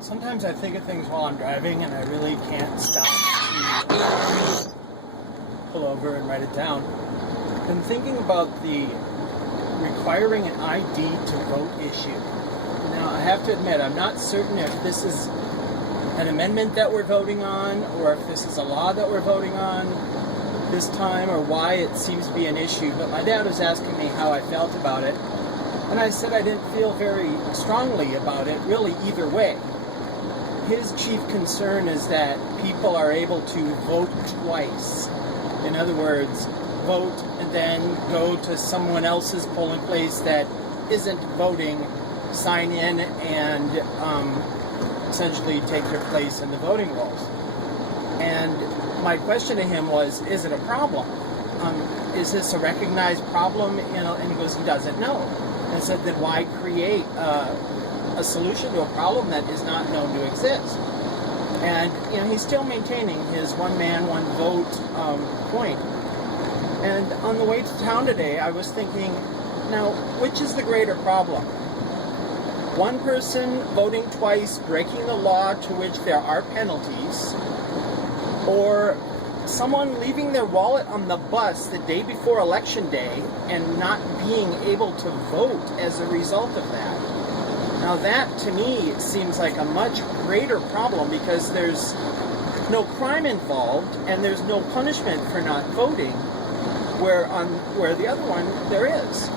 Sometimes I think of things while I'm driving and I really can't stop to pull over and write it down. I've been thinking about the requiring an ID to vote issue. Now, I have to admit, I'm not certain if this is an amendment that we're voting on or if this is a law that we're voting on this time or why it seems to be an issue, but my dad was asking me how I felt about it, and I said I didn't feel very strongly about it, really, either way. His chief concern is that people are able to vote twice. In other words, vote and then go to someone else's polling place that isn't voting, sign in, and essentially take their place in the voting rolls. And my question to him was, is it a problem? Is this a recognized problem? And he goes, he doesn't know. And I said, then why create a solution to a problem that is not known to exist? And he's still maintaining his one man, one vote point. And on the way to town today, I was thinking, now, which is the greater problem? One person voting twice, breaking the law to which there are penalties, or someone leaving their wallet on the bus the day before Election Day and not being able to vote as a result of that? Now that, to me, seems like a much greater problem because there's no crime involved and there's no punishment for not voting, where the other one, there is.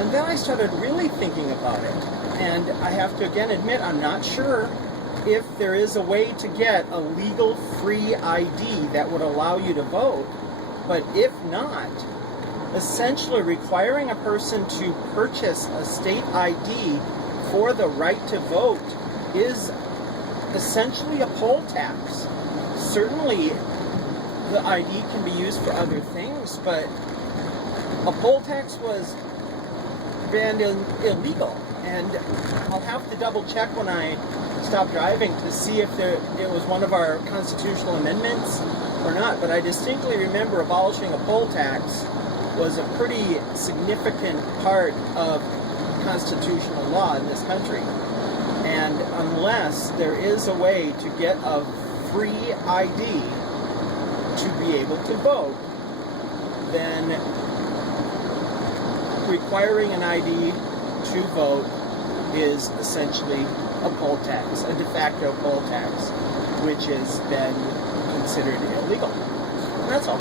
And then I started really thinking about it. And I have to again admit, I'm not sure if there is a way to get a legal free ID that would allow you to vote. But if not, essentially requiring a person to purchase a state ID for the right to vote is essentially a poll tax. Certainly, the ID can be used for other things, but a poll tax was banned illegal. And I'll have to double check when I stop driving to see if it was one of our constitutional amendments or not. But I distinctly remember abolishing a poll tax was a pretty significant part of constitutional law in this country. And unless there is a way to get a free ID to be able to vote, then requiring an ID to vote is essentially a poll tax, a de facto poll tax, which has been considered illegal. And that's all.